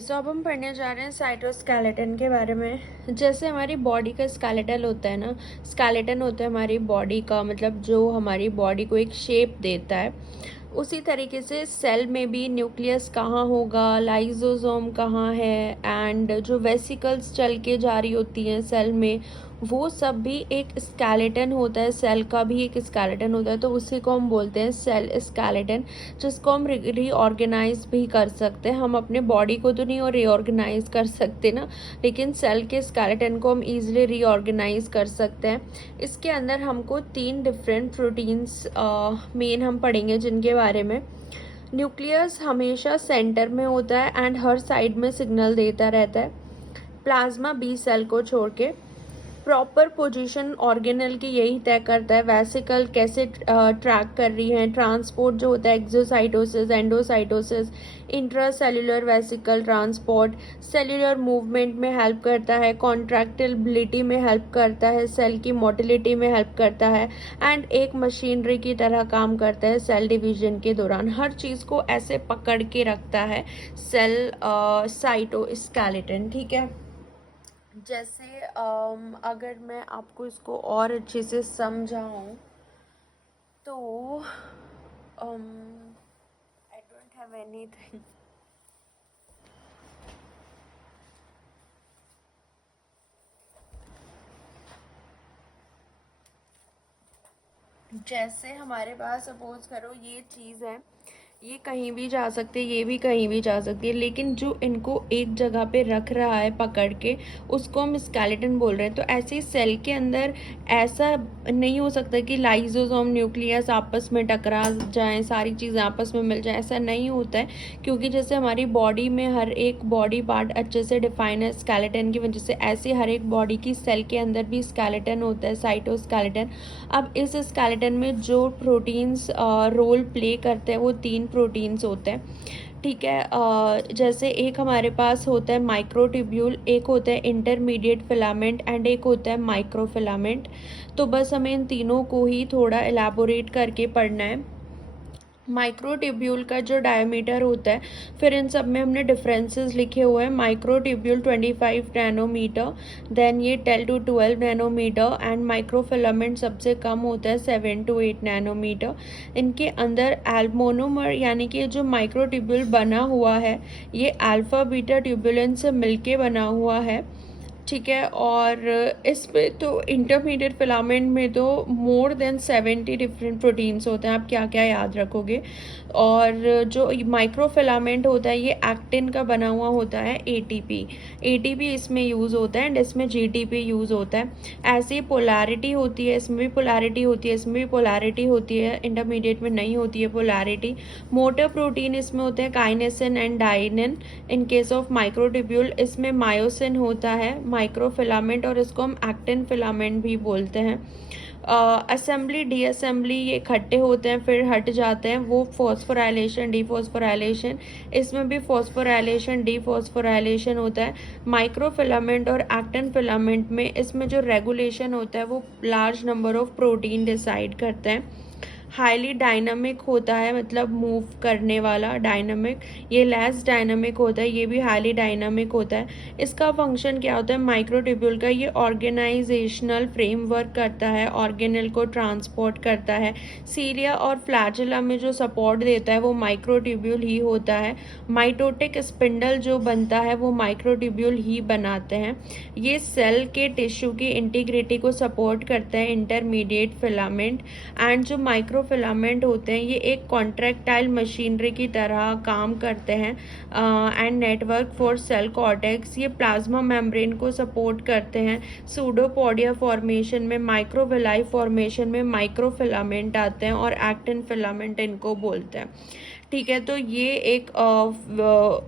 सो अब हम पढ़ने जा रहे हैं साइटोस्केलेटन के बारे में। जैसे हमारी बॉडी का स्केलेटल होता है ना, स्केलेटन होता है हमारी बॉडी का, मतलब जो हमारी बॉडी को एक शेप देता है। उसी तरीके से सेल में भी न्यूक्लियस कहाँ होगा, लाइजोसोम कहाँ है, एंड जो वेसिकल्स चल के जा रही होती हैं सेल में, वो सब भी एक स्केलेटन होता है। सेल का भी एक स्केलेटन होता है, तो उसी को हम बोलते हैं सेल स्केलेटन, जिसको हम रीऑर्गेनाइज भी कर सकते हैं। हम अपने बॉडी को तो नहीं और रीऑर्गेनाइज कर सकते ना, लेकिन सेल के स्केलेटन को हम इजीली रीऑर्गेनाइज कर सकते हैं। इसके अंदर हमको 3 डिफरेंट प्रोटीन्स मेन हम पढ़ेंगे, जिनके बारे में न्यूक्लियस हमेशा सेंटर में होता है एंड हर साइड में सिग्नल देता रहता है, प्लाज्मा बी सेल को छोड़ के। प्रॉपर पोजीशन ऑर्गेनल की यही तय करता है, वेसिकल कैसे ट्रैक कर रही है, ट्रांसपोर्ट जो होता है exocytosis, endocytosis, intracellular vesicle transport, cellular movement में हेल्प करता है, कॉन्ट्रैक्टिबिलिटी में हेल्प करता है, सेल की मोटिलिटी में हेल्प करता है, एंड एक मशीनरी की तरह काम करता है सेल डिवीजन के दौरान। हर चीज़ को ऐसे पकड़ के रखता है सेल साइटोस्केलेटन, ठीक है। जैसे अगर मैं आपको इसको और अच्छे से समझाऊं तो आई डोंट हैव एनीथिंग। जैसे हमारे पास सपोज करो ये चीज़ है, ये कहीं भी जा सकती है, ये भी कहीं भी जा सकती है, लेकिन जो इनको एक जगह पे रख रहा है पकड़ के, उसको हम स्केलेटन बोल रहे हैं। तो ऐसे ही सेल के अंदर ऐसा नहीं हो सकता कि लाइजोसोम न्यूक्लियस आपस में टकरा जाएं, सारी चीज़ें आपस में मिल जाएं, ऐसा नहीं होता है। क्योंकि जैसे हमारी बॉडी में हर एक बॉडी पार्ट अच्छे से डिफाइन है स्केलेटन की वजह से, ऐसे हर एक बॉडी की सेल के अंदर भी स्केलेटन होता है, साइटोस्केलेटन। अब इस स्केलेटन में जो प्रोटीन्स रोल प्ले करते हैं वो 3 प्रोटीन्स होते हैं, ठीक है। जैसे एक हमारे पास होता है माइक्रोट्यूब्यूल, एक होता है इंटरमीडिएट फिलामेंट एंड एक होता है माइक्रोफिलामेंट। तो बस हमें इन तीनों को ही थोड़ा एलैबोरेट करके पढ़ना है। माइक्रोट्यूब्यूल का जो डायमीटर होता है, फिर इन सब में हमने डिफरेंसेस लिखे हुए हैं। माइक्रोट्यूब्यूल 25 नैनोमीटर, देन ये 10 to 12 नैनोमीटर, एंड माइक्रोफिलामेंट सबसे कम होता है 7 to 8 नैनोमीटर। इनके अंदर मोनोमर यानी कि जो माइक्रोट्यूब्यूल बना हुआ है, ये अल्फा बीटा ट्यूबुलेंट से मिलके बना हुआ है, ठीक है। और इसमें तो इंटरमीडिएट फिलामेंट में तो मोर देन 70 डिफरेंट प्रोटीन्स होते हैं, आप क्या क्या याद रखोगे। और जो माइक्रो फिलामेंट होता है ये एक्टिन का बना हुआ होता है, एटीपी इसमें यूज़ होता है एंड इसमें जीटीपी यूज़ होता है। ऐसी पोलैरिटी होती है, इसमें भी पोलैरिटी होती है, इसमें भी पोलैरिटी होती है, इंटरमीडिएट में नहीं होती है पोलैरिटी। मोटर प्रोटीन इसमें होते हैं काइनेसिन and dynein. In case of microtubule इसमें मायोसिन होता है, माइक्रोफिलामेंट, और इसको हम एक्टिन फिलामेंट भी बोलते हैं। असेंबली डी असेंबली ये इकट्ठे होते हैं फिर हट जाते हैं, वो फॉस्फोराइलेशन डीफॉस्फोराइलेशन, इसमें भी फॉस्फोराइलेशन डीफॉस्फोराइलेशन होता है। माइक्रोफिलामेंट और एक्टिन फिलामेंट में इसमें जो रेगुलेशन होता है वो large number of protein decide करते हैं। हाईली डायनामिक होता है, मतलब मूव करने वाला डायनामिक। ये लेस डायनामिक होता है, ये भी हाईली डायनामिक होता है। इसका फंक्शन क्या होता है माइक्रोट्यूब्यूल का, ये ऑर्गेनाइजेशनल फ्रेमवर्क करता है, ऑर्गेनल को ट्रांसपोर्ट करता है। सीलिया और फ्लैजेला में जो सपोर्ट देता है वो माइक्रोट्यूब्यूल ही होता है। माइटोटिक स्पिंडल जो बनता है वो माइक्रोट्यूब्यूल ही बनाते हैं। ये सेल के टिश्यू की इंटीग्रिटी को सपोर्ट करते हैं, इंटरमीडिएट फिलामेंट। एंड जो माइक्रोफिलामेंट होते हैं ये एक कॉन्ट्रैक्टाइल मशीनरी की तरह काम करते हैं and network for sale cortex. ये प्लाज्मा मेम्ब्रेन को सपोर्ट करते हैं। सूडोपोडिया फॉर्मेशन में, माइक्रोविलाई फॉर्मेशन में माइक्रोफिलामेंट आते हैं और एक्टिन फिलामेंट इनको बोलते हैं, ठीक है। तो ये एक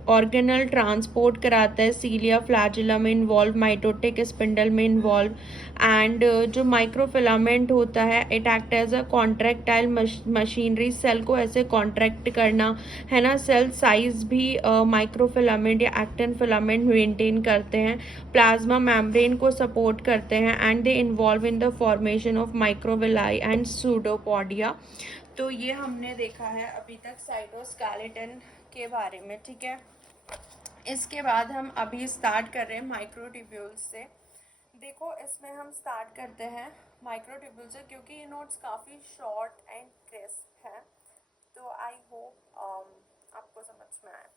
ऑर्गेनल ट्रांसपोर्ट कराता है, सीलिया फ्लैजिला में इन्वॉल्व, माइटोटिक स्पिंडल में इन्वॉल्व। एंड जो माइक्रोफिलामेंट होता है it act as a contractile machinery, cell को ऐसे कॉन्ट्रैक्ट करना है ना। सेल साइज भी माइक्रोफिलामेंट या एक्टिन फिलामेंट मेंटेन करते हैं, प्लाज्मा मेम्ब्रेन को सपोर्ट करते हैं, and they involve in the formation of microvilli and pseudopodia. तो ये हमने देखा है अभी तक साइटोस्केलेटन के बारे में, ठीक है। इसके बाद हम अभी स्टार्ट कर रहे हैं माइक्रोट्यूब्यूल्स से। देखो इसमें हम स्टार्ट करते हैं माइक्रोट्यूब्यूल से, क्योंकि ये नोट्स काफ़ी शॉर्ट एंड क्रिस्प है, तो आई होप आपको समझ में आए।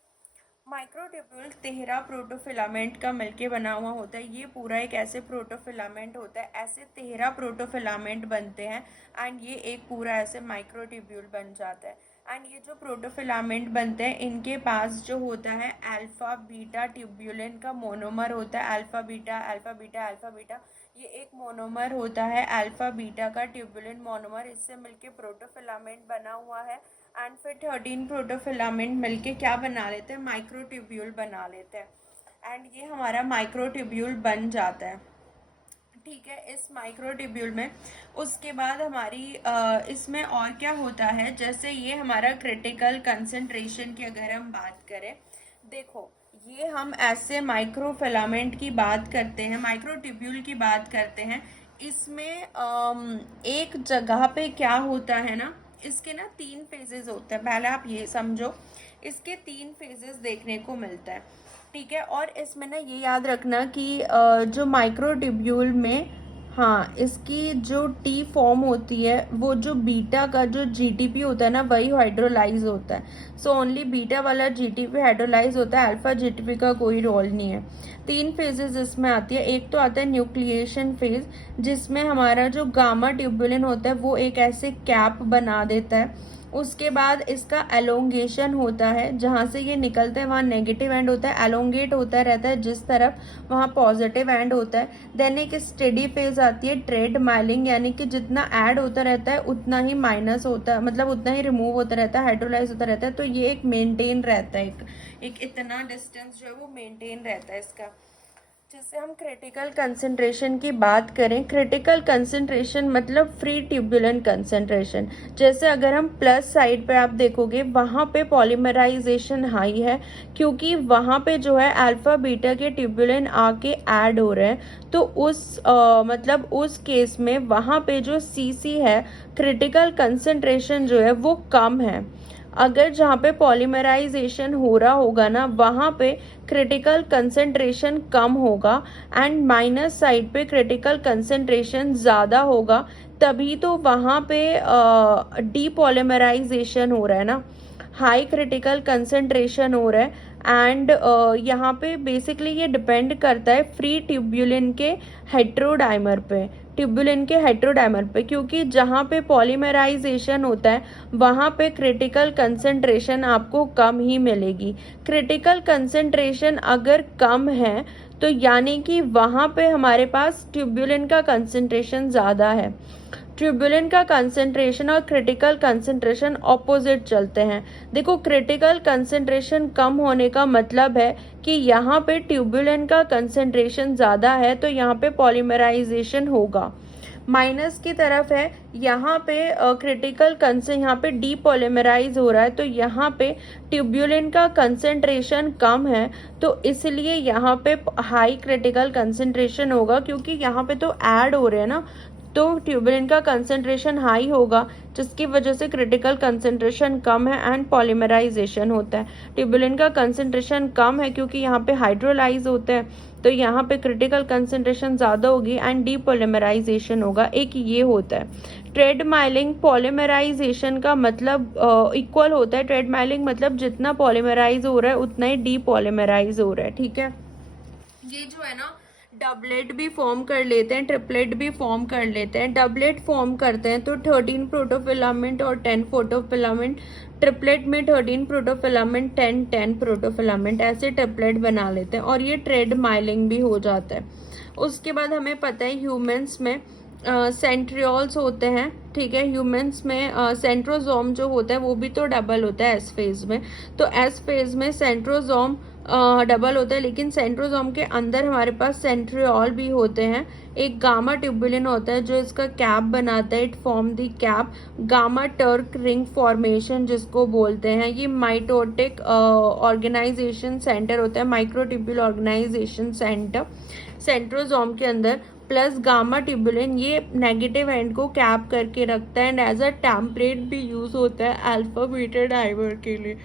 माइक्रोट्यूब्यूल 13 प्रोटोफिलामेंट का मिलके बना हुआ होता है। ये पूरा एक ऐसे प्रोटोफिलामेंट होता है, ऐसे 13 प्रोटोफिलामेंट बनते हैं एंड ये एक पूरा ऐसे माइक्रोट्यूब्यूल बन जाता है। एंड ये जो प्रोटोफिलामेंट बनते हैं इनके पास जो होता है अल्फा बीटा ट्यूब्यूलिन का मोनोमर होता है। Alpha beta alpha beta alpha beta, ये एक मोनोमर होता है अल्फा बीटा का ट्यूब्यूलिन मोनोमर, इससे मिलके प्रोटोफिलामेंट बना हुआ है। एंड फिर 13 प्रोटोफिलामेंट मिलके क्या बना लेते हैं, माइक्रोट्यूब्यूल बना लेते हैं एंड ये हमारा माइक्रोट्यूब्यूल बन जाता है। ठीक है, इस माइक्रोट्यूब्यूल में उसके बाद हमारी इसमें और क्या होता है, जैसे ये हमारा क्रिटिकल कंसंट्रेशन की अगर हम बात करें, देखो ये हम ऐसे माइक्रोफिलामेंट की बात करते हैं, माइक्रोट्यूब्यूल की बात करते हैं। इसमें एक जगह पे क्या होता है ना, इसके ना 3 फेजेस होते हैं। पहले आप ये समझो, इसके 3 फेजेस देखने को मिलता है। ठीक है, और इसमें ना ये याद रखना कि जो माइक्रोट्यूब्यूल में, हाँ, इसकी जो टी फॉर्म होती है वो जो बीटा का जो जीटीपी होता है ना वही हाइड्रोलाइज होता है। सो ओनली बीटा वाला जीटीपी हाइड्रोलाइज होता है, अल्फा जीटीपी का कोई रोल नहीं है। 3 फेजेस इसमें आती है। एक तो आता है न्यूक्लिएशन फेज, जिसमें हमारा जो गामा ट्यूब्यूलिन होता है वो एक ऐसे कैप बना देता है। उसके बाद इसका एलोंगेशन होता है, जहाँ से ये निकलता है वहाँ नेगेटिव एंड होता है, एलोंगेट होता रहता है जिस तरफ, वहाँ पॉजिटिव एंड होता है। देन एक स्टेडी फेज आती है ट्रेड माइलिंग, यानी कि जितना ऐड होता रहता है उतना ही माइनस होता है, मतलब उतना ही रिमूव होता रहता है, हाइड्रोलाइज होता रहता है। तो ये एक मेंटेन रहता है, एक इतना डिस्टेंस जो है वो मेंटेन रहता है इसका। जैसे हम क्रिटिकल कंसंट्रेशन की बात करें, क्रिटिकल कंसंट्रेशन मतलब फ्री ट्यूब्यूलिन कंसंट्रेशन। जैसे अगर हम प्लस साइड पे आप देखोगे वहाँ पे पॉलीमराइजेशन हाई है, क्योंकि वहाँ पे जो है अल्फा बीटा के ट्यूब्यूलिन आके ऐड हो रहे हैं। तो मतलब उस केस में वहाँ पे जो सीसी है, क्रिटिकल कंसंट्रेशन जो है वो कम है। अगर जहाँ पे पॉलीमराइजेशन हो रहा होगा ना वहाँ पे क्रिटिकल कंसंट्रेशन कम होगा एंड माइनस साइड पे क्रिटिकल कंसंट्रेशन ज़्यादा होगा, तभी तो वहाँ पे डीपॉलीमराइजेशन हो रहा है ना, हाई क्रिटिकल कंसंट्रेशन हो रहा है। एंड यहाँ पे बेसिकली ये डिपेंड करता है फ्री ट्यूब्यूलिन के हेट्रोडाइमर पे, ट्यूब्यूलिन के हेट्रोडाइमर पे, क्योंकि जहाँ पे पॉलीमराइजेशन होता है वहाँ पे क्रिटिकल कंसंट्रेशन आपको कम ही मिलेगी। क्रिटिकल कंसंट्रेशन अगर कम है तो यानी कि वहाँ पे हमारे पास ट्यूब्यूलिन का कंसंट्रेशन ज़्यादा है। ट्यूब्यूलिन का कंसंट्रेशन और क्रिटिकल कंसंट्रेशन ऑपोजिट चलते हैं। देखो क्रिटिकल कंसंट्रेशन कम होने का मतलब है कि यहाँ पे ट्यूब्यूलिन का कंसंट्रेशन ज़्यादा है तो यहाँ पे पॉलीमराइजेशन होगा। माइनस की तरफ है, यहाँ पे क्रिटिकल यहाँ पे डीपॉलीमराइज हो रहा है, तो यहाँ पे ट्यूब्यूलिन का कंसंट्रेशन कम है, तो इसलिए यहाँ पे हाई क्रिटिकल कंसंट्रेशन होगा, क्योंकि यहाँ पे तो ऐड हो रहे हैं ना, तो ट्यूब्यूलिन का कंसंट्रेशन हाई होगा, जिसकी वजह से क्रिटिकल कंसंट्रेशन कम है एंड पॉलीमराइजेशन होता है। ट्यूब्यूलिन का कंसंट्रेशन कम है क्योंकि यहाँ पे हाइड्रोलाइज होते हैं, तो यहाँ पे क्रिटिकल कंसंट्रेशन ज़्यादा होगी एंड डीपॉलीमराइजेशन होगा। एक ये होता है। ट्रेड माइलिंग पॉलीमराइजेशन का मतलब इक्वल होता है। ट्रेड माइलिंग मतलब जितना पॉलीमराइज हो रहा है उतना ही डीपॉलीमराइज हो रहा है। ठीक है, ये जो है ना डबलेट भी फॉर्म कर लेते हैं, ट्रिपलेट भी फॉर्म कर लेते हैं। डबलेट फॉर्म करते हैं तो 13 प्रोटोफिलामेंट और 10 प्रोटोफिलामेंट, ट्रिपलेट में 13 प्रोटोफिलामेंट 10 प्रोटोफिलामेंट, ऐसे ट्रिपलेट बना लेते हैं और ये ट्रेड माइलिंग भी हो जाता है। उसके बाद हमें पता है ह्यूमंस में सेंट्रियोल्स होते हैं। ठीक है, ह्यूमंस में सेंट्रोजोम जो होता है वो भी तो डबल होता है एस फेज में, तो एस फेज में सेंट्रोजोम डबल होता है, लेकिन सेंट्रोजोम के अंदर हमारे पास सेंट्रियोल भी होते हैं। एक गामा ट्यूब्यूलिन होता है जो इसका कैप बनाता है, it form the cap, gamma TuRC ring formation जिसको बोलते हैं। ये माइटोटिक ऑर्गेनाइजेशन सेंटर होता है, माइक्रोट्यूब्यूल ऑर्गेनाइजेशन सेंटर सेंट्रोजोम के अंदर, प्लस गामा ट्यूब्यूलिन ये नेगेटिव एंड को कैप करके रखता है एंड एज अ टेम्पलेट भी यूज होता है अल्फा बीटा डाइमर के लिए।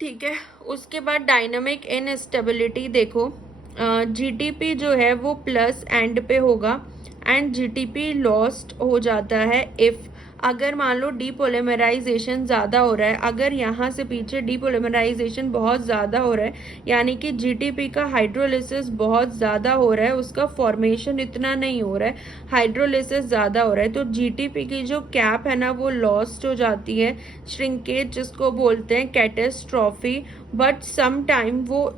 ठीक है। उसके बाद डायनामिक इनस्टेबिलिटी देखो, जीटीपी जो है वो प्लस एंड पे होगा एंड जीटीपी लॉस्ट हो जाता है इफ, अगर मान लो डीपोलिमराइजेशन ज़्यादा हो रहा है, अगर यहाँ से पीछे डीपोलिमराइजेशन बहुत ज़्यादा हो रहा है, यानी कि जीटीपी का हाइड्रोलिसिस बहुत ज़्यादा हो रहा है, उसका फॉर्मेशन इतना नहीं हो रहा है, हाइड्रोलिसिस ज़्यादा हो रहा है, तो जीटीपी की जो कैप है ना वो लॉस्ट हो जाती है, श्रिंकेज जिसको बोलते हैं, कैटेस्ट्रॉफी, बट सम टाइम वो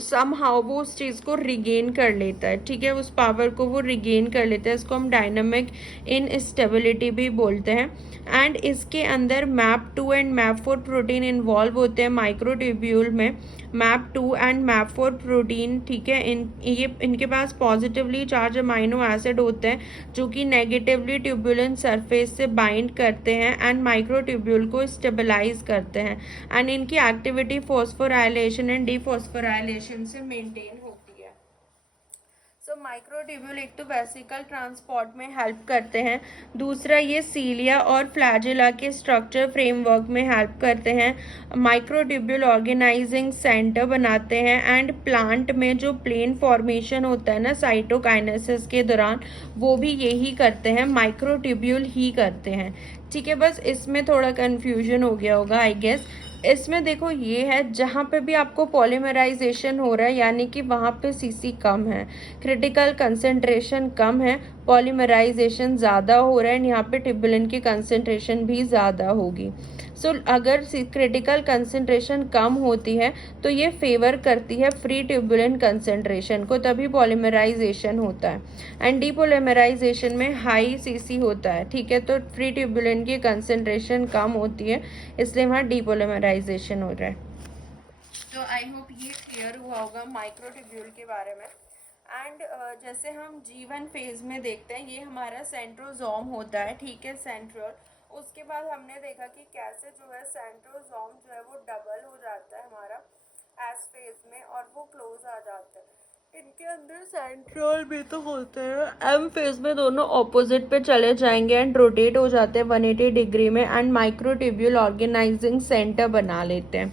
समहाउ वो उस चीज़ को रिगेन कर लेता है, ठीक है, उस पावर को वो रिगेन कर लेता है, इसको हम डायनामिक इनस्टेबिलिटी भी बोलते हैं। एंड इसके अंदर map 2 and map 4 protein involve होते हैं माइक्रोट्यूब्यूल में, मैप 2 एंड मैप 4 प्रोटीन, ठीक है, इनके पास पॉजिटिवली चार्ज अमाइनो एसिड होते हैं जो कि नेगेटिवली ट्यूबुलेंट सरफेस से बाइंड करते हैं एंड माइक्रोट्यूब्यूल को स्टेबलाइज करते हैं, एंड इनकी एक्टिविटी फॉस्फोराइलेशन एंड डीफॉस्फोराइलेशन से मेंटेन होती है। सो माइक्रोट्यूब्यूल एक तो वेसिकल ट्रांसपोर्ट में हेल्प करते हैं, दूसरा ये सीलिया और फ्लैजिला के स्ट्रक्चर फ्रेमवर्क में हेल्प करते हैं, माइक्रोट्यूब्यूल ऑर्गेनाइजिंग सेंटर बनाते हैं, एंड प्लांट में जो प्लेन फॉर्मेशन होता है ना साइटोकाइनेसिस के दौरान, वो भी यही करते हैं, माइक्रोट्यूब्यूल ही करते हैं, ठीक है। बस इसमें थोड़ा कन्फ्यूजन हो गया होगा आई गेस। इसमें देखो ये है जहाँ पे भी आपको पॉलीमराइजेशन हो रहा है यानी कि वहाँ पे सीसी कम है, क्रिटिकल कंसंट्रेशन कम है, पॉलीमराइजेशन ज़्यादा हो रहा है, यहाँ पे ट्यूबुलिन की कंसंट्रेशन भी ज़्यादा होगी। सो अगर क्रिटिकल कंसंट्रेशन कम होती है तो ये फेवर करती है फ्री ट्यूबुलिन कंसंट्रेशन को, तभी पॉलीमराइजेशन होता है, एंड डीपोलिमराइजेशन में हाई सीसी होता है, ठीक है, तो फ्री ट्यूबुलिन की कंसंट्रेशन कम होती है, इसलिए वहाँ डीपोलिमराइजेशन हो रहा है। तो आई होप ये क्लियर हुआ होगा माइक्रोट्यूब्यूल के बारे में। एंड जैसे हम G1 फेज में देखते हैं, ये हमारा सेंट्रोजोम होता है, ठीक है, सेंट्रोल। उसके बाद हमने देखा कि कैसे जो है सेंट्रोजोम जो है वो डबल हो जाता है हमारा एस फेज में और वो क्लोज आ जाता है। इनके अंदर सेंट्रोल भी तो होते हैं, एम फेज में दोनों ऑपोजिट पे चले जाएंगे एंड रोटेट हो जाते हैं 180 डिग्री में, एंड माइक्रोट्यूब्यूल ऑर्गेनाइजिंग सेंटर बना लेते हैं,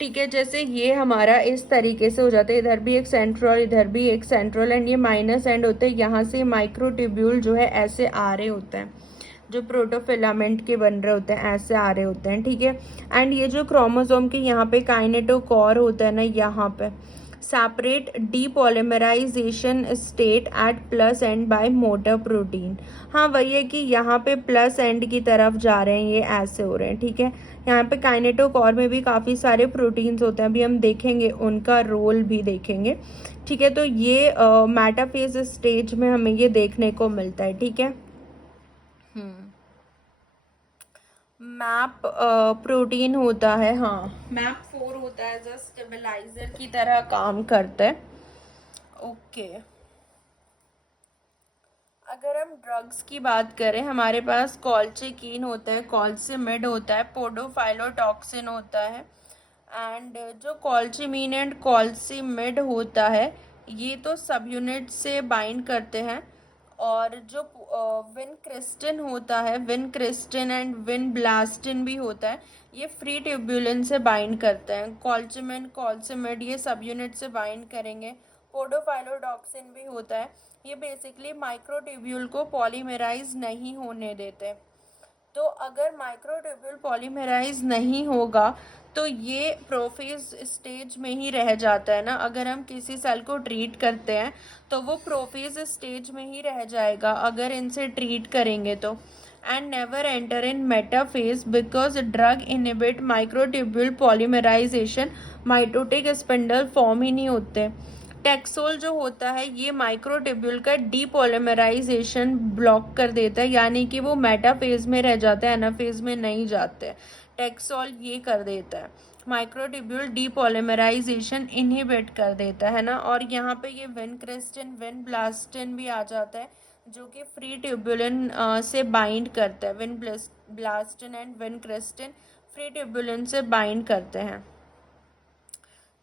ठीक है। जैसे ये हमारा इस तरीके से हो जाता है, इधर भी एक सेंट्रोल, इधर भी एक सेंट्रोल, एंड ये माइनस एंड होते हैं, यहाँ से माइक्रोट्यूब्यूल जो है ऐसे आ रहे होते हैं, जो प्रोटोफिलामेंट के बन रहे होते हैं ऐसे आ रहे होते हैं, ठीक है। एंड ये जो क्रोमोसोम के यहाँ पे काइनेटोकोर होता है ना, यहाँ पे separate depolymerisation state at plus end by motor protein. हाँ वही है कि यहाँ पे प्लस एंड की तरफ जा रहे हैं, ये ऐसे हो रहे हैं, ठीक है। यहाँ पे काइनेटोकोर में भी काफ़ी सारे प्रोटीन्स होते हैं, अभी हम देखेंगे उनका रोल भी देखेंगे, ठीक है। तो ये मेटाफेज स्टेज में हमें ये देखने को मिलता है, ठीक है। मैप प्रोटीन होता है, हाँ मैप 4 होता है, जो स्टेबलाइजर की तरह काम करता है, ओके। अगर हम ड्रग्स की बात करें, हमारे पास कॉल्चिकीन होता है, कॉल्सिमिड होता है, पोडोफाइलोटॉक्सिन होता है, एंड जो कॉल्चिमीन एंड कॉल्सिमिड होता है ये तो सब यूनिट से बाइंड करते हैं, और जो विनक्रिस्टिन होता है, विनक्रिस्टिन एंड विनब्लास्टिन भी होता है, ये फ्री ट्यूब्यूलिन से बाइंड करते हैं, कॉल्चिमिन कॉल्सिमिड ये सब यूनिट से बाइंड करेंगे, पोडोफाइलोटॉक्सिन भी होता है, ये बेसिकली माइक्रोट्यूब्यूल को पॉलीमराइज नहीं होने देते। तो अगर माइक्रोट्यूब्यूल पॉलीमराइज नहीं होगा तो ये प्रोफेज स्टेज में ही रह जाता है ना, अगर हम किसी सेल को ट्रीट करते हैं तो वो प्रोफेज स्टेज में ही रह जाएगा अगर इनसे ट्रीट करेंगे तो, and never enter in metaphase because drug inhibit microtubule polymerisation, mitotic spindle form ही नहीं होते। टेक्सोल जो होता है ये माइक्रोट्यूब्यूल का डीपोलिमराइजेशन ब्लॉक कर देता है, यानी कि वो मेटाफेज में रह जाते हैं, एनाफेज में नहीं जाते। टेक्सोल ये कर देता है, माइक्रोट्यूब्यूल डीपोलिमराइजेशन इनहिबिट कर देता है ना, और यहाँ पे ये विनक्रिस्टिन विनब्लास्टिन भी आ जाता है जो कि फ्री ट्यूब्यूलिन से बाइंड करता है, vinblastine and vincristine free tubulin से बाइंड करते हैं,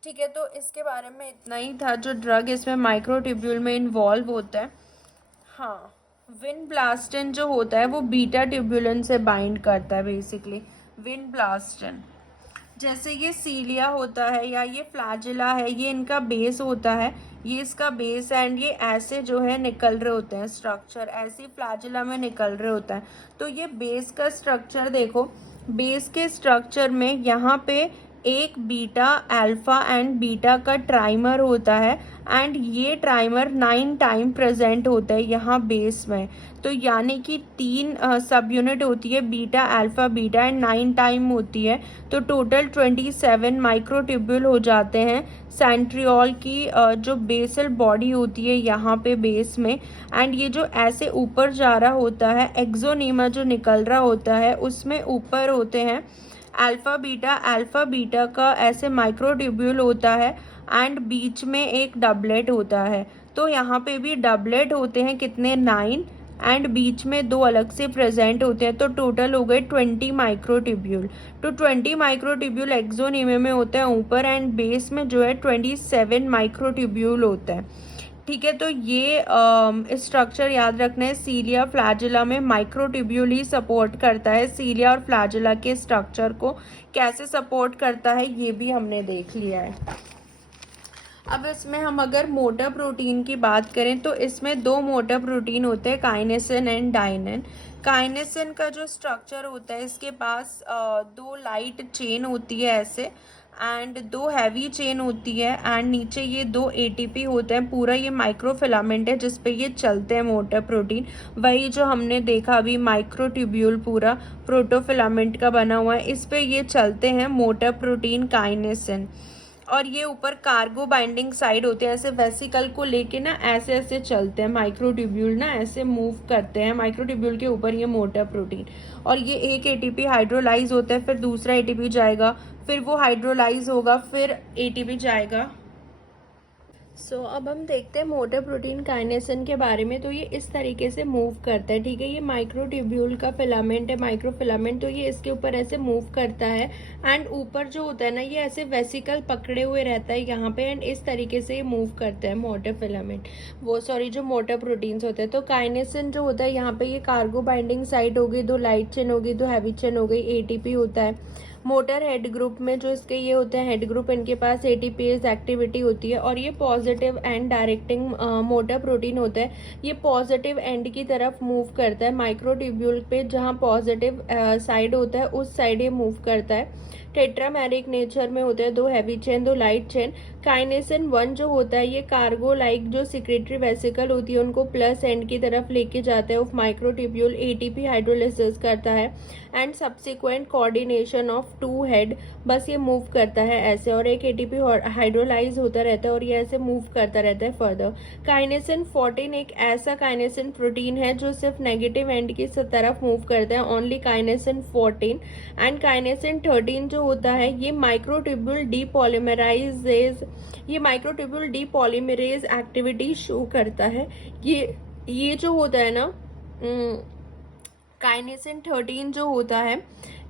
ठीक है। तो इसके बारे में इतना ही था जो ड्रग इसमें माइक्रोट्यूब्यूल में इन्वॉल्व होता है। हाँ विनब्लास्टिन जो होता है वो बीटा ट्यूब्यूलिन से बाइंड करता है बेसिकली, विनब्लास्टिन, जैसे ये सीलिया होता है या ये फ्लैजिला है, ये इनका बेस होता है, ये इसका बेस है, एंड ये ऐसे जो है निकल रहे होते हैं, स्ट्रक्चर ऐसी फ्लैजिला में निकल रहे होता है। तो ये बेस का स्ट्रक्चर देखो, बेस के स्ट्रक्चर में यहाँ पे एक बीटा, अल्फा एंड बीटा का ट्राइमर होता है, एंड ये ट्राइमर 9 टाइम प्रेजेंट होता है यहाँ बेस में। तो यानी कि 3 सब यूनिट होती है, beta, alpha, beta, and 9 time होती है। तो टोटल 27 माइक्रोट्यूब्यूल हो जाते हैं सेंट्रियोल की जो बेसल बॉडी होती है यहाँ पे बेस में। एंड ये जो ऐसे ऊपर जा रहा होता है, एक्सोनीमा जो निकल रहा होता है, उसमें ऊपर होते हैं अल्फा बीटा का ऐसे माइक्रोट्यूब्यूल होता है, एंड बीच में एक डबलेट होता है। तो यहाँ पे भी डबलेट होते हैं कितने, 9, एंड बीच में 2 अलग से प्रेजेंट होते हैं। तो टोटल हो गए 20 माइक्रोट्यूब्यूल। तो 20 माइक्रोट्यूब्यूल एक्सोनीमे में होता है ऊपर, एंड बेस में जो है 27 माइक्रोट्यूब्यूल होता है। ठीक है, तो ये स्ट्रक्चर याद रखना है, सीलिया फ्लैजिला में माइक्रोट्यूब्यूल ही सपोर्ट करता है। सीलिया और फ्लैजिला के स्ट्रक्चर को कैसे सपोर्ट करता है ये भी हमने देख लिया है। अब इसमें हम अगर मोटर प्रोटीन की बात करें तो इसमें 2 मोटर प्रोटीन होते हैं, काइनेसिन एंड डाइनिन। काइनेसिन का जो स्ट्रक्चर होता है, इसके पास 2 लाइट चेन होती है ऐसे, एंड 2 हैवी चेन होती है, एंड नीचे ये 2 एटीपी होते हैं। पूरा ये माइक्रोफिलामेंट है जिसपे ये चलते हैं मोटर प्रोटीन। वही जो हमने देखा अभी माइक्रोट्यूब्यूल पूरा प्रोटोफिलामेंट का बना हुआ है, इस पे ये चलते हैं मोटर प्रोटीन काइनेसिन। और ये ऊपर कार्गो बाइंडिंग साइड होते हैं, ऐसे वेसिकल को लेके ना ऐसे ऐसे चलते हैं माइक्रोट्यूब्यूल, ना ऐसे मूव करते हैं माइक्रोट्यूब्यूल के ऊपर ये मोटर प्रोटीन। और ये एक एटीपी हाइड्रोलाइज होता है, फिर दूसरा एटीपी जाएगा, फिर वो हाइड्रोलाइज होगा, फिर एटीपी जाएगा। अब हम देखते हैं मोटर प्रोटीन काइनेसिन के बारे में। तो ये इस तरीके से मूव करता है, ठीक है। ये माइक्रोट्यूब्यूल का फिलामेंट है, माइक्रोफिलामेंट, तो ये इसके ऊपर ऐसे मूव करता है, एंड ऊपर जो होता है ना, ये ऐसे वेसिकल पकड़े हुए रहता है यहाँ पे, एंड इस तरीके से ये मूव करता है मोटर फिलामेंट, जो मोटर प्रोटीन्स होते हैं। तो काइनेसिन जो होता है यहाँ पे, ये कार्गो बाइंडिंग साइट होगी, 2 लाइट चेन होगी, 2 हैवी चेन हो गई, एटीपी होता है। मोटर हेड ग्रुप में जो इसके ये होते हैं हेड ग्रुप, इनके पास एटीपीएस एक्टिविटी होती है, और ये positive end directing motor protein होता है। ये पॉजिटिव एंड की तरफ मूव करता है माइक्रोट्यूब्यूल पे, जहाँ पॉजिटिव साइड होता है उस साइड ये मूव करता है। टेट्रामेरिक नेचर में होता है, 2 हैवी चेन, 2 लाइट चेन। काइनेसिन 1 जो होता है, ये कार्गो लाइक जो सिक्रेटरी वेसिकल होती है उनको प्लस एंड की तरफ लेके जाता है ऑफ माइक्रोट्यूब्यूल, एटीपी हाइड्रोलिसिस करता है, and subsequent coordination of 2 head, बस ये मूव करता है ऐसे, और एक एटीपी हाइड्रोलाइज होता रहता है और ये ऐसे मूव करता रहता है फर्दर। काइनेसिन 14 एक ऐसा काइनेसिन प्रोटीन है जो सिर्फ नेगेटिव एंड की तरफ मूव करता है, ओनली काइनेसिन 14। एंड काइनेसिन 13 जो होता है, ये माइक्रोट्यूब्यूल डीपॉलीमरेज एक्टिविटी शो करता है। ये जो होता है ना, काइनेसिन 13 जो होता है,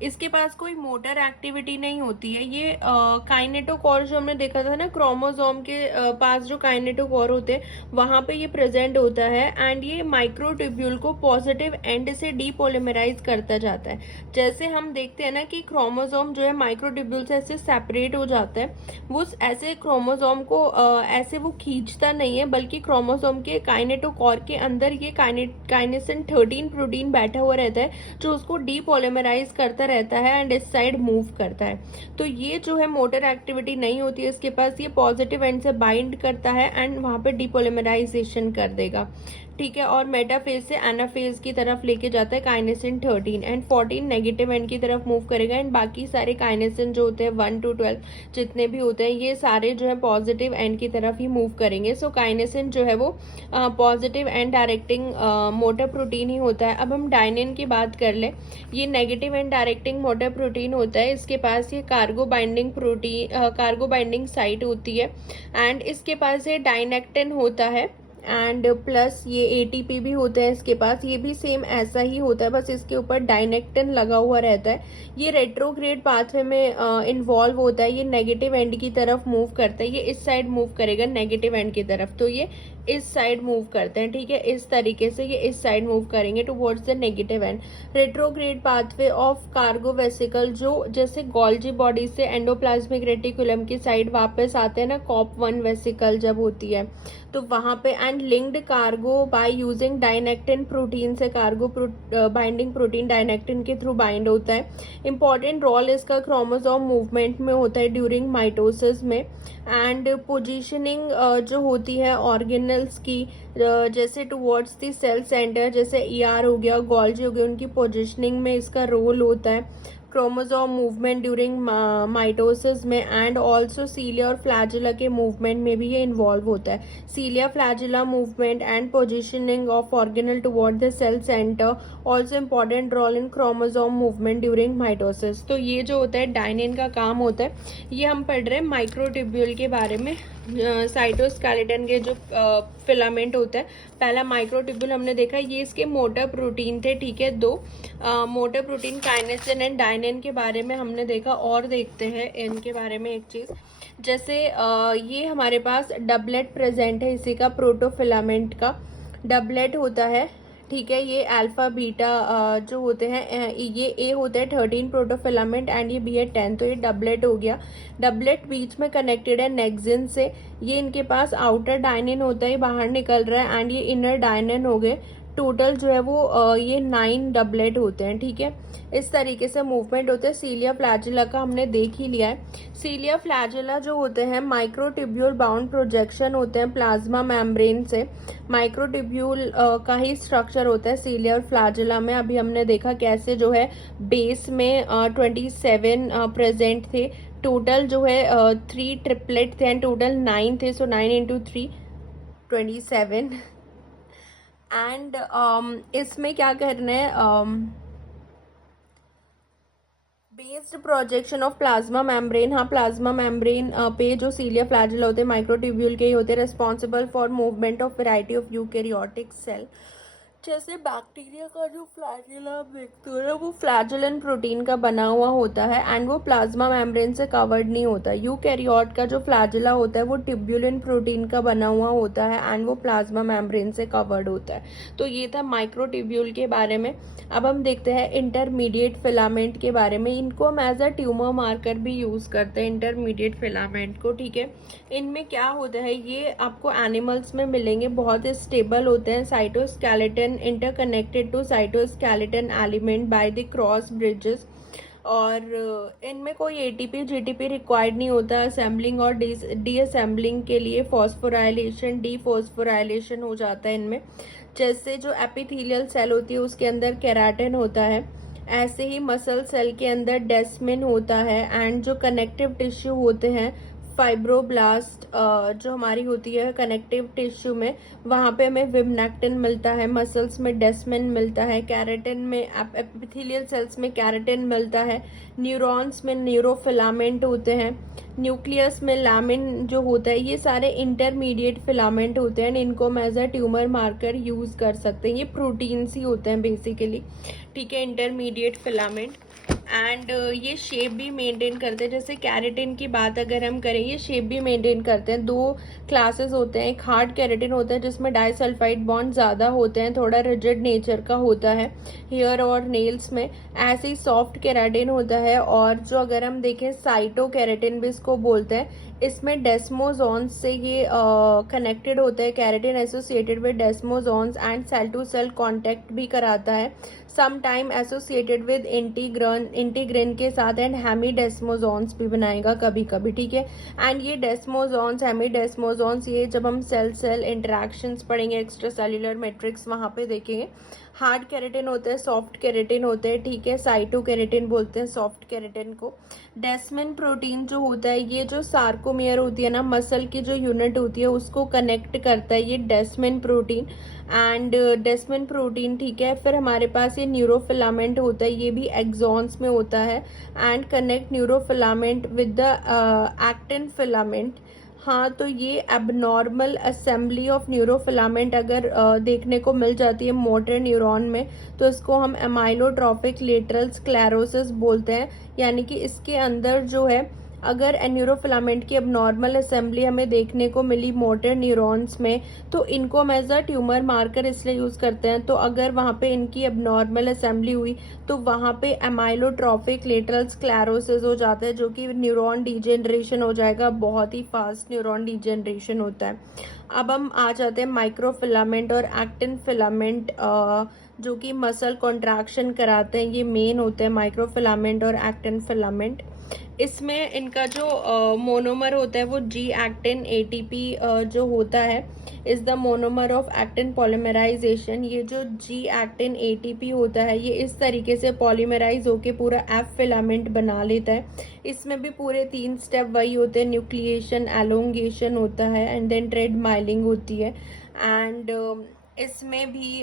इसके पास कोई मोटर एक्टिविटी नहीं होती है। ये काइनेटोकोर जो हमने देखा था ना, क्रोमोसोम के पास जो काइनेटोकोर होते हैं वहां पे ये प्रेजेंट होता है, एंड ये माइक्रोट्यूब्यूल को पॉजिटिव एंड से डीपोलिमराइज करता जाता है। जैसे हम देखते हैं ना कि क्रोमोसोम जो है माइक्रोट्यूब्यूल से ऐसे सेपरेट हो जाता है, वो ऐसे क्रोमोसोम को ऐसे वो खींचता नहीं है, बल्कि क्रोमोसोम के काइनेटोकोर के अंदर ये काइनेसिन 13 प्रोटीन बैठा हुआ रहता है जो उसको डीपोलिमराइज करता रहता है एंड इस साइड मूव करता है। तो ये जो है मोटर एक्टिविटी नहीं होती है इसके पास, ये पॉजिटिव एंड से बाइंड करता है एंड वहां पे डीपोलिमराइजेशन कर देगा, ठीक है। और मेटाफेज से एनाफेज की तरफ लेके जाता है काइनेसिन 13, एंड 14 नेगेटिव एंड की तरफ मूव करेगा, एंड बाकी सारे काइनेसिन जो होते हैं 1 to 12 जितने भी होते हैं, ये सारे जो है पॉजिटिव एंड की तरफ ही मूव करेंगे। सो काइनेसिन जो है वो positive end directing motor protein ही होता है। अब हम डाइनिन की बात कर ले, ये negative and directing motor protein होता है। इसके पास ये कार्गो बाइंडिंग साइट होती है, एंड इसके पास ये डाइनेक्टिन होता है, एंड प्लस ये एटीपी भी होता है इसके पास, ये भी सेम ऐसा ही होता है, बस इसके ऊपर डाइनेक्टिन लगा हुआ रहता है। ये रेट्रोग्रेड पाथवे में इन्वॉल्व होता है, ये नेगेटिव एंड की तरफ मूव करता है, ये इस साइड मूव करेगा नेगेटिव एंड की तरफ, तो ये इस साइड मूव करते हैं, ठीक है, इस तरीके से ये इस साइड मूव करेंगे towards the negative and. Retrograde pathway of cargo vesicle, जो जैसे गोल्जी बॉडी से एंडोप्लाज्मिक रेटिकुलम की साइड वापस आते हैं ना, कॉप 1 वेसिकल जब होती है तो वहां पे, and linked cargo by using dynactin protein से, कार्गो बाइंडिंग प्रोटीन डायनेक्टिन के थ्रू बाइंड होता है। इंपॉर्टेंट रोल इसका क्रोमोसोम मूवमेंट में होता है ड्यूरिंग माइटोसिस में। एंड पोजीशनिंग जो होती है ऑर्गेनल्स की, जैसे टुवर्ड्स द सेल सेंटर, जैसे ईआर हो गया, गोल्जी हो गया, उनकी पोजीशनिंग में इसका रोल होता है। क्रोमोसोम मूवमेंट ड्यूरिंग माइटोसिस में, एंड ऑल्सो सीलिया और फ्लैजिला के मूवमेंट में भी ये इन्वॉल्व होता है। Cilia flagella movement and positioning of organelle toward the cell centre, also important role in chromosome movement during mitosis. तो ये जो होता है डायनिन का काम होता है, ये हम पढ़ रहे हैं माइक्रोट्यूब्यूल के बारे में। साइटोस्केलेटन के जो फिलामेंट होता है, पहला माइक्रोट्यूब्यूल हमने देखा, ये इसके मोटर प्रोटीन थे, ठीक है, दो मोटर प्रोटीन काइनेसिन एंड डायनिन के बारे में हमने देखा। और देखते हैं इनके बारे में एक चीज, जैसे ये हमारे पास डबलेट प्रेजेंट है, इसी का प्रोटोफिलामेंट का डबलेट होता है, ठीक है। ये अल्फा बीटा जो होते हैं, ये ए होता है 13 प्रोटोफिलामेंट एंड ये बी है 10, तो ये डबलेट हो गया। डबलेट बीच में कनेक्टेड है नेक्सिन से, ये इनके पास आउटर डायनिन होता है, बाहर निकल रहा है, एंड ये इनर डायनिन हो गए। टोटल जो है वो ये 9 डबलेट होते हैं, ठीक है। इस तरीके से मूवमेंट होते हैं। सीलिया फ्लैजिला का हमने देख ही लिया है। सीलिया फ्लैजिला जो होते हैं माइक्रोट्यूब्यूल बाउंड प्रोजेक्शन होते हैं प्लाज्मा मेम्ब्रेन से। माइक्रोट्यूब्यूल का ही स्ट्रक्चर होता है सीलिया और फ्लैजिला में। अभी हमने देखा कैसे जो है बेस में 27 प्रेजेंट थे, टोटल जो है 3 ट्रिपलेट थे एंड टोटल 9 थे, सो 9 इंटू 3 27। एंड इसमें क्या करना है, based projection of plasma membrane. हाँ, प्लाज्मा मेम्ब्रेन पे जो सीलिया फ्लैजिला होते हैं माइक्रोट्यूब्यूल के ही होते हैं, responsible for movement of variety of eukaryotic cell. जैसे बैक्टीरिया का जो फ्लैजिला आप देखते हो ना, वो फ्लैजिलन प्रोटीन का बना हुआ होता है एंड वो प्लाज्मा मेम्ब्रेन से कवर्ड नहीं होता। यूकैरियोट का जो फ्लैजिला होता है वो ट्यूब्यूलिन प्रोटीन का बना हुआ होता है एंड वो प्लाज्मा मेम्ब्रेन से कवर्ड होता है। तो ये था माइक्रोट्यूब्यूल के बारे में। अब हम देखते हैं इंटरमीडिएट फिलामेंट के बारे में। इनको हम एज अ ट्यूमर मार्कर भी यूज करते हैं, इंटरमीडिएट फिलामेंट को, ठीक है। इनमें क्या होता है, ये आपको एनिमल्स में मिलेंगे, बहुत स्टेबल होते हैं। Cytoskeleton interconnected to cytoskeleton element by the cross bridges, और इनमें कोई एटीपी जीटीपी रिक्वायर्ड नहीं होता असेंबलिंग और डीअसेंबलिंग के लिए। फॉस्फोराइलेशन डीफॉस्फोराइलेशन हो जाता है इनमें। जैसे जो एपिथेलियल सेल होती है उसके अंदर केराटिन होता है, ऐसे ही मसल सेल के अंदर डेस्मिन होता है। एंड जो कनेक्टिव टिश्यू होते हैं, फाइब्रोब्लास्ट जो हमारी होती है कनेक्टिव टिश्यू में, वहाँ पे हमें विमनेक्टिन मिलता है, मसल्स में डेस्मिन मिलता है, कैरेटिन में, एपिथेलियल सेल्स में कैरेटिन मिलता है, न्यूरॉन्स में न्यूरोफिलामेंट होते हैं, न्यूक्लियस में लैमिन जो होता है। ये सारे इंटरमीडिएट फिलामेंट होते हैं, इनको हम as a tumour marker use कर सकते हैं। ये प्रोटीन्स ही होते हैं बेसिकली, ठीक है, इंटरमीडिएट फिलामेंट। एंड ये शेप भी मेंटेन करते हैं। जैसे कैरेटिन की बात अगर हम करें, ये शेप भी मेंटेन करते हैं। 2 क्लासेस होते हैं, एक हार्ड कैरेटिन होता है जिसमें डाइसल्फाइड बॉन्ड ज़्यादा होते हैं, थोड़ा रिजिड नेचर का होता है हेयर और नेल्स में। ऐसे ही सॉफ्ट कैरेटिन होता है। और जो अगर हम देखें साइटो कैरेटिन भी इसको बोलते हैं, इसमें डेस्मोजोन्स से ये कनेक्टेड होता है। Keratin associated with desmosomes and cell to cell contact भी कराता है, some time associated with integrin के साथ, एंड हेमीडेस्मोजोन्स भी बनाएगा कभी कभी, ठीक है। एंड ये डेस्मोजोन्स, हेमीडेस्मोजोन्स, ये जब हम सेल सेल इंटरेक्शंस पढ़ेंगे, एक्स्ट्रा सेल्यूलर मैट्रिक्स, वहाँ पे देखेंगे। हार्ड कैरेटिन होते हैं, सॉफ्ट कैरेटिन होते हैं, ठीक है, साइटो कैरेटिन बोलते हैं सॉफ्ट कैरेटिन को। डेस्मिन प्रोटीन जो होता है, ये जो सार्कोमियर होती है ना, मसल की जो यूनिट होती है उसको कनेक्ट करता है ये desmin protein. And desmin protein, ठीक है। फिर हमारे पास ये न्यूरोफिलामेंट होता है, ये भी एक्सॉन्स में होता है and connect neurofilament with the actin filament. हाँ, तो ये एबनॉर्मल असेंबली ऑफ न्यूरोफिलामेंट अगर देखने को मिल जाती है मोटर न्यूरॉन में, तो इसको हम एमाइलोट्रॉफिक लेटरल स्क्लेरोसिस बोलते हैं। यानी कि इसके अंदर जो है अगर न्यूरोफिलामेंट की एबनॉर्मल असेंबली हमें देखने को मिली मोटर न्यूरॉन्स में, तो इनको हम एज अ ट्यूमर मार्कर इसलिए यूज़ करते हैं। तो अगर वहाँ पे इनकी एबनॉर्मल असेंबली हुई तो वहाँ पे एमाइलोट्रॉफिक लेटरल स्क्लेरोसिस हो जाता है, जो कि न्यूरॉन डिजेनरेशन हो जाएगा, बहुत ही फास्ट न्यूरॉन डिजेनरेशन होता है। अब हम आ जाते हैं माइक्रोफिलामेंट और एक्टिन फिलामेंट, जो कि मसल कॉन्ट्रैक्शन कराते हैं। ये मेन होते हैं माइक्रोफिलामेंट और एक्टिन फिलामेंट। इसमें इनका जो मोनोमर होता है वो जी एक्टिन एटीपी जो होता है is the monomer of actin polymerisation. ये जो जी एक्टिन एटीपी होता है ये इस तरीके से पॉलीमराइज होके पूरा एफ फिलामेंट बना लेता है। इसमें भी पूरे 3 स्टेप वही होते हैं, न्यूक्लिएशन, एलोंगेशन होता है एंड देन थ्रेड माइलिंग होती है। एंड इसमें भी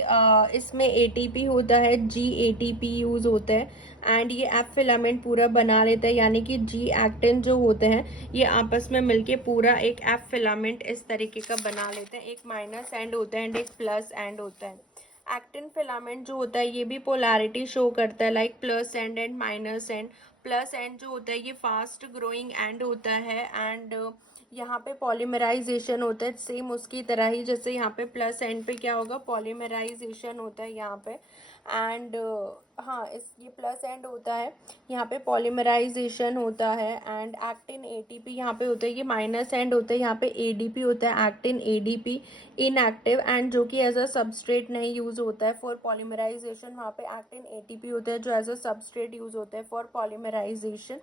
इसमें एटीपी होता है, जी एटीपी यूज होता है एंड ये एफ फिलामेंट पूरा बना लेता है। यानी कि जी एक्टिन जो होते हैं ये आपस में मिलके पूरा एक एफ फिलामेंट इस तरीके का बना लेते हैं। एक माइनस एंड होता है एंड एक प्लस एंड होता है। एक्टिन फिलामेंट जो होता है ये भी पोलैरिटी शो करता है, like plus end minus and. Plus and जो होता है ये फास्ट ग्रोइंग एंड होता है एंड यहाँ पे पॉलीमराइजेशन होता है, सेम उसकी तरह ही जैसे यहाँ पे प्लस एंड पे क्या होगा, पॉलीमराइजेशन होता है यहाँ पे। एंड हाँ, इस ये प्लस एंड होता है, यहाँ पे पॉलीमराइजेशन होता है एंड एक्टिन एटीपी यहाँ पे होता है, ये माइनस एंड होता है, यहाँ पे एडीपी होता है, एक्टिन एडीपी इनएक्टिव एंड जो कि एज अ सबस्ट्रेट नहीं यूज होता है फॉर पॉलीमराइजेशन। वहाँ पे एक्टिन एटीपी होता है जो एज अ सबस्ट्रेट यूज होता है for polymerisation.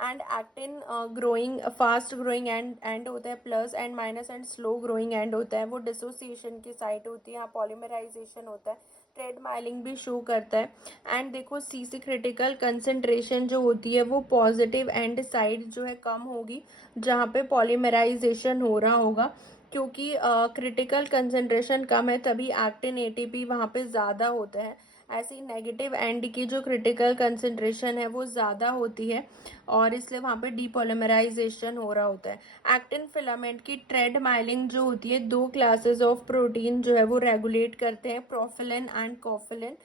And actin growing, fast growing end होता है, plus end minus end slow growing end होता है, वो डिसोसिएशन की साइट होती है। यहाँ पॉलीमराइजेशन होता है, थ्रेड माइलिंग भी शो करता है। एंड देखो सी सी क्रिटिकल कंसंट्रेशन जो होती है वो पॉजिटिव एंड साइड जो है कम होगी जहाँ पे पॉलीमराइजेशन हो रहा होगा, क्योंकि क्रिटिकल कंसंट्रेशन कम है तभी एक्टिन एटीपी वहाँ पे ज़्यादा होता है। ऐसी नेगेटिव एंड की जो क्रिटिकल कंसंट्रेशन है वो ज़्यादा होती है और इसलिए वहाँ पे डीपॉलीमराइजेशन हो रहा होता है। एक्टिन फिलामेंट की थ्रेड माइलिंग जो होती है, 2 क्लासेस ऑफ प्रोटीन जो है वो रेगुलेट करते हैं, प्रोफिलिन एंड कॉफिलिन।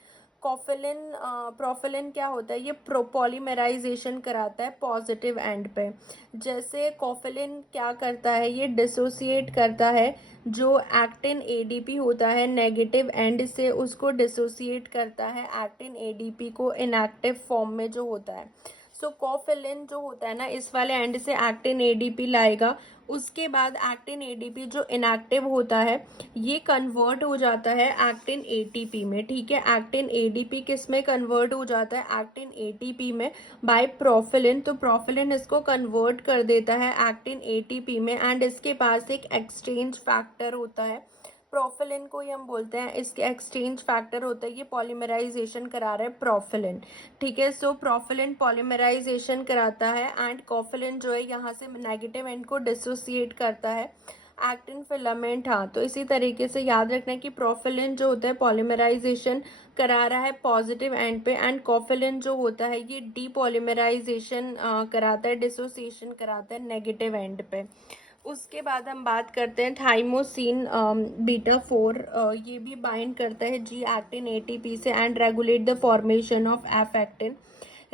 कॉफिलिन प्रोफिलिन क्या होता है, ये पॉलीमराइजेशन कराता है पॉजिटिव एंड पे। जैसे कॉफिलिन क्या करता है, ये डिसोसिएट करता है जो एक्टिन एडीपी होता है नेगेटिव एंड से, उसको डिसोसिएट करता है एक्टिन एडीपी को इनएक्टिव फॉर्म में जो होता है। सो कॉफिलिन जो होता है ना इस वाले एंड से एक्टिन एडीपी लाएगा, उसके बाद एक्टिन एडीपी जो इनएक्टिव होता है ये कन्वर्ट हो जाता है एक्टिन एटीपी में। ठीक है, एक्टिन एडीपी किस में कन्वर्ट हो जाता है, एक्टिन एटीपी में बाय प्रोफिलिन। तो प्रोफिलिन इसको कन्वर्ट कर देता है एक्टिन एटीपी में एंड इसके पास एक एक्सचेंज फैक्टर होता है, प्रोफिलिन को ही हम बोलते हैं, इसके एक्सचेंज फैक्टर होता है, ये पॉलीमराइजेशन करा रहा है प्रोफिलिन। ठीक है, सो प्रोफिलिन पॉलीमराइजेशन कराता है एंड कॉफिलिन जो है यहाँ से नेगेटिव एंड को डिसोसिएट करता है एक्टिन फिलामेंट। हाँ, तो इसी तरीके से याद रखना है कि प्रोफिलिन जो होता है पॉलीमराइजेशन करा रहा है पॉजिटिव एंड पे एंड कॉफिलिन जो होता है ये डीपॉलीमराइजेशन कराता है, डिसोसिएशन कराता है नेगेटिव एंड पे। उसके बाद हम बात करते हैं थाइमोसिन बीटा 4, ये भी बाइंड करता है जी एक्टिन एटीपी से and regulate the formation of F actin.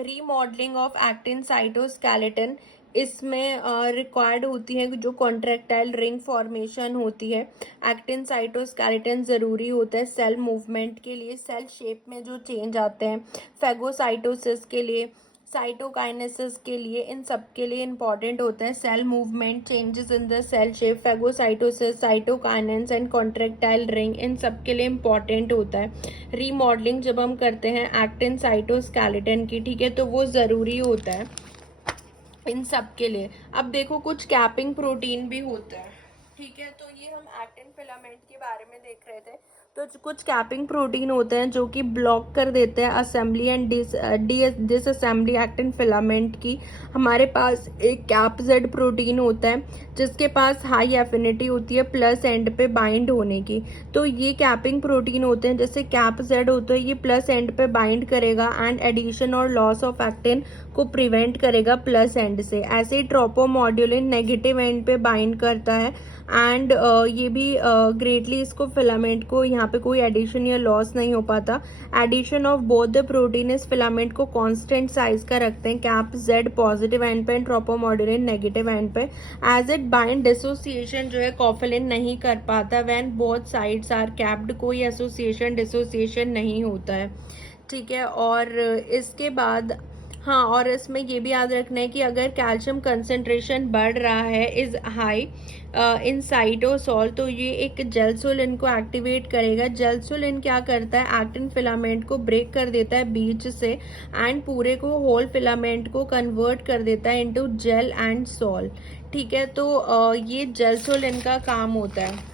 Remodelling of actin cytoskeleton इसमें रिक्वायर्ड होती है, जो कॉन्ट्रैक्टाइल रिंग फॉर्मेशन होती है। एक्टिन साइटोस्केलेटन ज़रूरी होता है सेल मूवमेंट के लिए, सेल शेप में जो चेंज आते हैं, फैगोसाइटोसिस के लिए, साइटोकाइनेसिस के लिए, इन सब के लिए इंपॉर्टेंट होता है cell movement, changes in the cell shape, phagocytosis, cytokinesis and contractile ring, इन सब के लिए इंपॉर्टेंट होता है रीमॉडलिंग जब हम करते हैं एक्टिन साइटोस्केलेटन की। ठीक है, तो वो ज़रूरी होता है इन सब के लिए। अब देखो कुछ कैपिंग प्रोटीन भी होता है। ठीक है, तो ये हम एक्टिन फिलामेंट के बारे में देख रहे थे। तो कुछ कैपिंग प्रोटीन होते हैं जो कि ब्लॉक कर देते हैं assembly and disassembly actin filament की। हमारे पास एक कैप जेड प्रोटीन होता है जिसके पास हाई एफिनिटी होती है प्लस एंड पे बाइंड होने की। तो ये कैपिंग प्रोटीन होते हैं, जैसे कैप जेड होता है ये प्लस एंड पे बाइंड करेगा एंड एडिशन और लॉस ऑफ एक्टिन को प्रिवेंट करेगा प्लस एंड से। ऐसे ही ट्रोपोमॉड्यूलिन नेगेटिव एंड पे बाइंड करता है एंड ये भी ग्रेटली इसको फिलामेंट को यहाँ पे कोई एडिशन या लॉस नहीं हो पाता। Addition of both the protein इस फिलामेंट को कांस्टेंट साइज का रखते हैं, कैप जेड पॉजिटिव एंड पे एंड ट्रोपोमॉड्यूलिन नेगेटिव एंड पे। एज इट बाइंड डिसोसिएशन जो है कोफिलिन नहीं कर पाता when both sides are capped, कोई एसोसिएशन डिसोसिएशन नहीं होता है, ठीक है। और इसके बाद हाँ, और इसमें ये भी याद रखना है कि अगर कैल्शियम कंसंट्रेशन बढ़ रहा है इज हाई इन साइटोसोल तो ये एक जेलसोलिन को एक्टिवेट करेगा। जेलसोलिन क्या करता है, एक्टिन फिलामेंट को ब्रेक कर देता है बीच से एंड पूरे को होल फिलामेंट को कन्वर्ट कर देता है इनटू जेल एंड सोल, ठीक है। तो ये जेलसोलिन का काम होता है।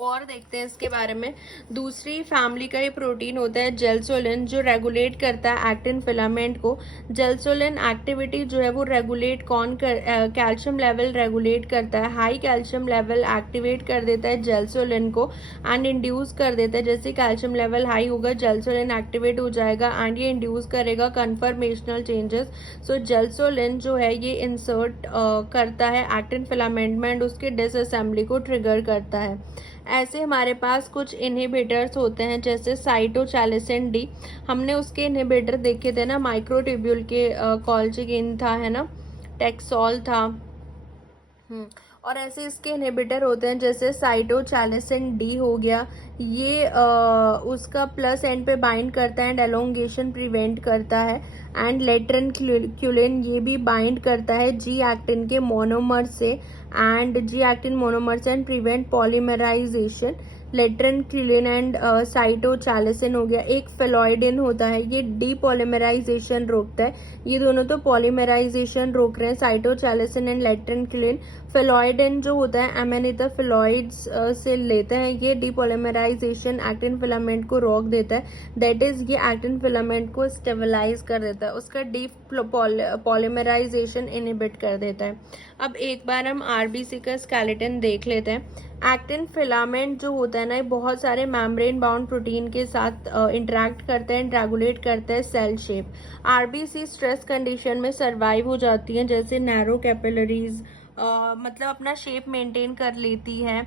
और देखते हैं इसके बारे में। दूसरी फैमिली का ये प्रोटीन होता है जेलसोलिन, जो रेगुलेट करता है एक्टिन फिलामेंट को। जेलसोलिन एक्टिविटी जो है वो रेगुलेट कैल्शियम लेवल रेगुलेट करता है। हाई कैल्शियम लेवल एक्टिवेट कर देता है जेलसोलिन को एंड इंड्यूस कर देता है। जैसे कैल्शियम लेवल हाई होगा जेलसोलिन एक्टिवेट हो जाएगा एंड ये इंड्यूस करेगा कन्फर्मेशनल चेंजेस। सो जेलसोलिन जो है ये इंसर्ट करता है एक्टिन फिलामेंट में एंड उसके डिसअसेंबली को ट्रिगर करता है। ऐसे हमारे पास कुछ इनहिबिटर्स होते हैं जैसे साइटोचैलिसिन डी, हमने उसके इनहिबिटर देखे थे ना, माइक्रोट्यूब्यूल के कॉल्चिगिन था, है ना, टेक्सोल था। और ऐसे इसके इनहिबिटर होते हैं जैसे साइटोचैलिसिन डी हो गया, ये उसका प्लस एंड पे बाइंड करता है एंड एलोंगेशन प्रिवेंट करता है। एंड लेट्रिन क्यूलिन ये भी बाइंड करता है जी एक्टिन के मोनोमर से एंड जी एक्टिन मोनोमर से and prevent polymerisation. Latrunculin and cytochalasin हो गया। एक फेलॉइडिन होता है, ये डीपॉलीमराइजेशन रोकता है। ये दोनों तो पॉलीमराइजेशन रोक रहे हैं, साइटोचैलिसिन एंड लेट्रिन क्यूलिन। फेलॉइडिन जो होता है एमेनिथा फेलॉइड्स से लेते हैं, ये डीपॉलीमराइजेशन एक्टिन फिलामेंट को रोक देता है, दैट इज ये एक्टिन फिलामेंट को स्टेबलाइज कर देता है, उसका पॉलीमराइजेशन इनहिबिट कर देता है। अब एक बार हम आरबीसी का स्केलेटन देख लेते हैं। एक्टिन फिलामेंट जो होता है ना, ये बहुत सारे मेम्ब्रेन बाउंड प्रोटीन के साथ इंटरेक्ट करते हैं, रेगुलेट करते हैं cell shape. RBC stress condition में सरवाइव हो जाती हैं, जैसे नैरो कैपिलरीज, मतलब अपना शेप मेंटेन कर लेती है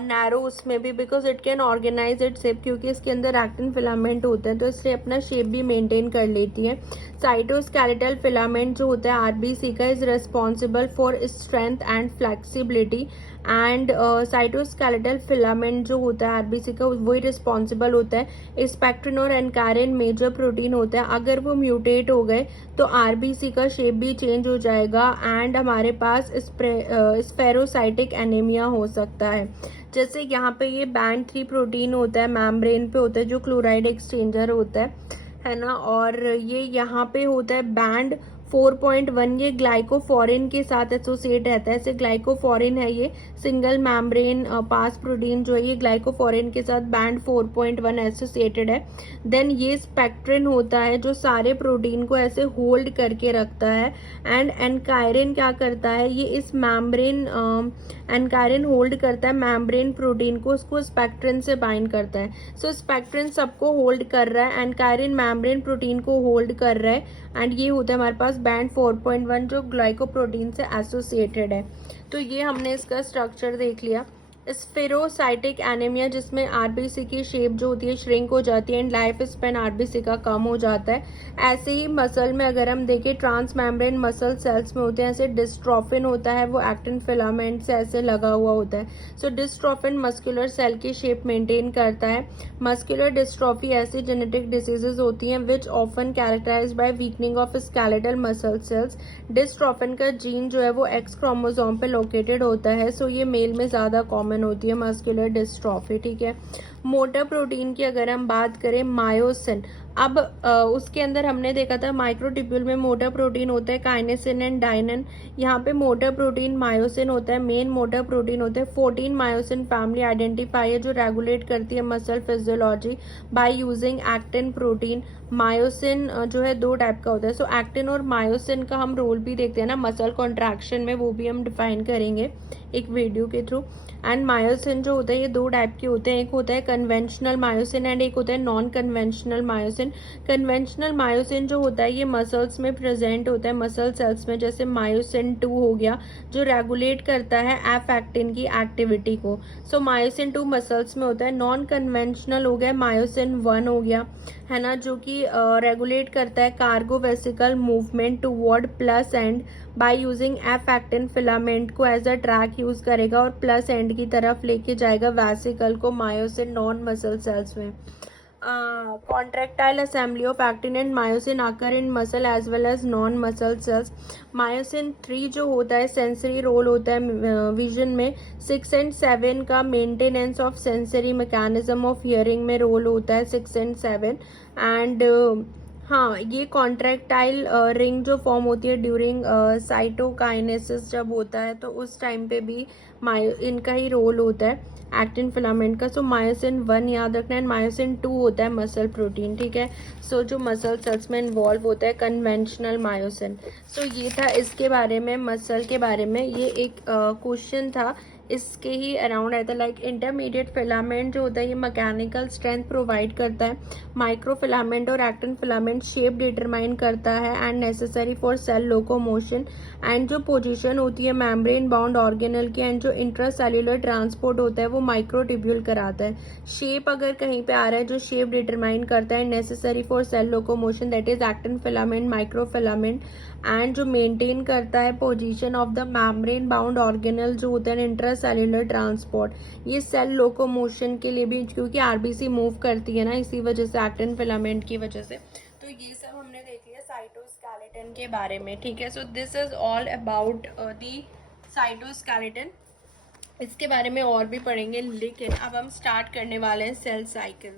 नैरो उसमें भी, because it can organise it shape, क्योंकि इसके अंदर एक्टिन फिलामेंट होते हैं तो इससे अपना शेप भी मेंटेन कर लेती है। साइटोस्केलेटल फिलामेंट जो होता है आरबीसी का is responsible for strength and flexibility and cytoskeletal filament जो होता है आरबीसी का वही रिस्पॉन्सिबल होता है। स्पेक्ट्रिन और एनकारिन मेजर प्रोटीन होता है, अगर वो म्यूटेट हो गए तो आरबीसी का शेप भी चेंज हो जाएगा एंड हमारे पास स्पेरोसाइटिक एनीमिया हो सकता है। जैसे यहाँ पे ये बैंड 3 प्रोटीन होता है, मेम्ब्रेन पे होता है, जो क्लोराइड एक्सचेंजर होता है ना, और ये यहाँ पे होता है बैंड 4.1, ये ग्लाइकोफॉरिन के साथ एसोसिएट रहता है। ऐसे ग्लाइकोफॉरिन है, ये सिंगल मेम्ब्रेन पास प्रोटीन जो है ये ग्लाइकोफॉरिन के साथ बैंड 4.1 एसोसिएटेड है। देन ये स्पेक्ट्रिन होता है जो सारे प्रोटीन को ऐसे होल्ड करके रखता है एंड एनकायरिन क्या करता है, ये इस मेम्ब्रेन एनकायरिन होल्ड करता है मेम्ब्रेन प्रोटीन को, उसको स्पेक्ट्रिन से बाइंड करता है। सो स्पेक्ट्रिन सबको होल्ड कर रहा है, एनकायरिन मेम्ब्रेन प्रोटीन को होल्ड कर रहा है एंड ये होता है हमारे पास बैंड 4.1 जो ग्लाइकोप्रोटीन से एसोसिएटेड है। तो ये हमने इसका स्ट्रक्चर देख लिया। स्फेरोसाइटिक एनीमिया जिसमें आरबीसी की शेप जो होती है श्रिंक हो जाती है एंड लाइफ स्पेन आरबीसी का कम हो जाता है। ऐसे ही मसल में अगर हम देखें ट्रांस मेम्ब्रेन मसल सेल्स में होते हैं, ऐसे डिस्ट्रोफिन होता है, वो एक्टिन फिलामेंट से ऐसे लगा हुआ होता है। सो डिस्ट्रोफिन मस्कुलर सेल की शेप मेंटेन करता है। मस्कुलर डिस्ट्रॉफी ऐसी जेनेटिक डिसीजेज होती हैं which often characterise by weakening of skeletal muscle cells. Dystrophin का जीन जो है वो एक्स क्रोमोसोम पे लोकेटेड होता है, सो ये मेल में ज्यादा कॉमन होती है मस्कुलर डिस्ट्रॉफी, ठीक है। मोटर प्रोटीन की अगर हम बात करें मायोसिन, अब उसके अंदर हमने देखा था माइक्रोट्यूब्यूल में मोटर प्रोटीन होता है काइनेसिन एंड डाइनिन, यहाँ पे मोटर प्रोटीन मायोसिन होता है, मेन मोटर प्रोटीन होता है। 14 मायोसिन फैमिली आइडेंटिफाई है जो रेगुलेट करती है muscle physiology by using actin protein. Myosin जो है 2 टाइप का होता है। सो एक्टिन और मायोसिन का हम रोल भी देखते हैं ना मसल कॉन्ट्रैक्शन में, वो भी हम डिफाइन करेंगे एक वीडियो के थ्रू। एंड मायोसिन जो होता है ये 2 टाइप के होते हैं, एक होता है कन्वेंशनल मायोसिन एंड एक होता है non conventional myosin. Myosin. Conventional myosin जो होता है ये मसल्स में प्रेजेंट होता है, मसल सेल्स में, जैसे मायोसिन 2 हो गया जो रेगुलेट करता है एफ एक्टिन की एक्टिविटी को। सो मायोसिन 2 मसल्स में होता है। नॉन कन्वेंशनल हो गया मायोसिन 1 हो गया, है ना, जो कि रेगुलेट करता है cargo vesicle movement toward plus end by using F actin filament को एज अ ट्रैक यूज करेगा और प्लस एंड की तरफ लेके जाएगा वेसिकल को मायोसिन नॉन मसल सेल्स में। Contractile assembly of actin and myosin occur in muscle as well as non-muscle cells. Myosin 3 जो होता है सेंसरी रोल होता है विजन में। 6 and 7 का maintenance of sensory mechanism of hearing में रोल होता है 6 and 7। एंड हाँ, ये कॉन्ट्रैक्टाइल रिंग जो फॉर्म होती है ड्यूरिंग साइटोकाइनेसिस जब होता है तो उस टाइम पे भी इनका ही रोल होता है एक्टिन फिलामेंट का। सो मायोसिन 1 याद रखना है, मायोसिन 2 होता है मसल प्रोटीन, ठीक है। सो जो मसल सेल्स में इन्वॉल्व होता है कन्वेंशनल मायोसिन। सो ये था इसके बारे में, मसल के बारे में। ये एक क्वेश्चन था इसके ही अराउंड आया था। लाइक इंटरमीडिएट फिलामेंट जो होता है ये मैकेनिकल स्ट्रेंथ प्रोवाइड करता है। माइक्रो फिलामेंट और एक्टिन फिलामेंट शेप डिटरमाइन करता है and necessary for sale locomotion. And जो पोजीशन होती है मेम्ब्रेन बाउंड ऑर्गेनल की एंड जो इंट्रासेल्युलर ट्रांसपोर्ट होता है वो माइक्रोट्यूब्यूल कराता है। शेप अगर कहीं पे आ रहा है जो शेप डिटरमाइन करता है necessary for sale locomotion, that is actin filament, micro filament. And जो मेंटेन करता है position of the membrane bound organelle जो होता है इंट्रासेल्युलर ट्रांसपोर्ट, ये सेल लोकोमोशन के लिए भी, क्योंकि आरबीसी मूव करती है ना इसी वजह से, एक्टिन फिलामेंट की वजह से। तो ये सब हमने देख लिया साइटोस्केलेटन के बारे में, ठीक है। So this is all about the cytoskeleton. इसके बारे में और भी पढ़ेंगे, लेकिन अब हम स्टार्ट करने वाले हैं सेल साइकिल।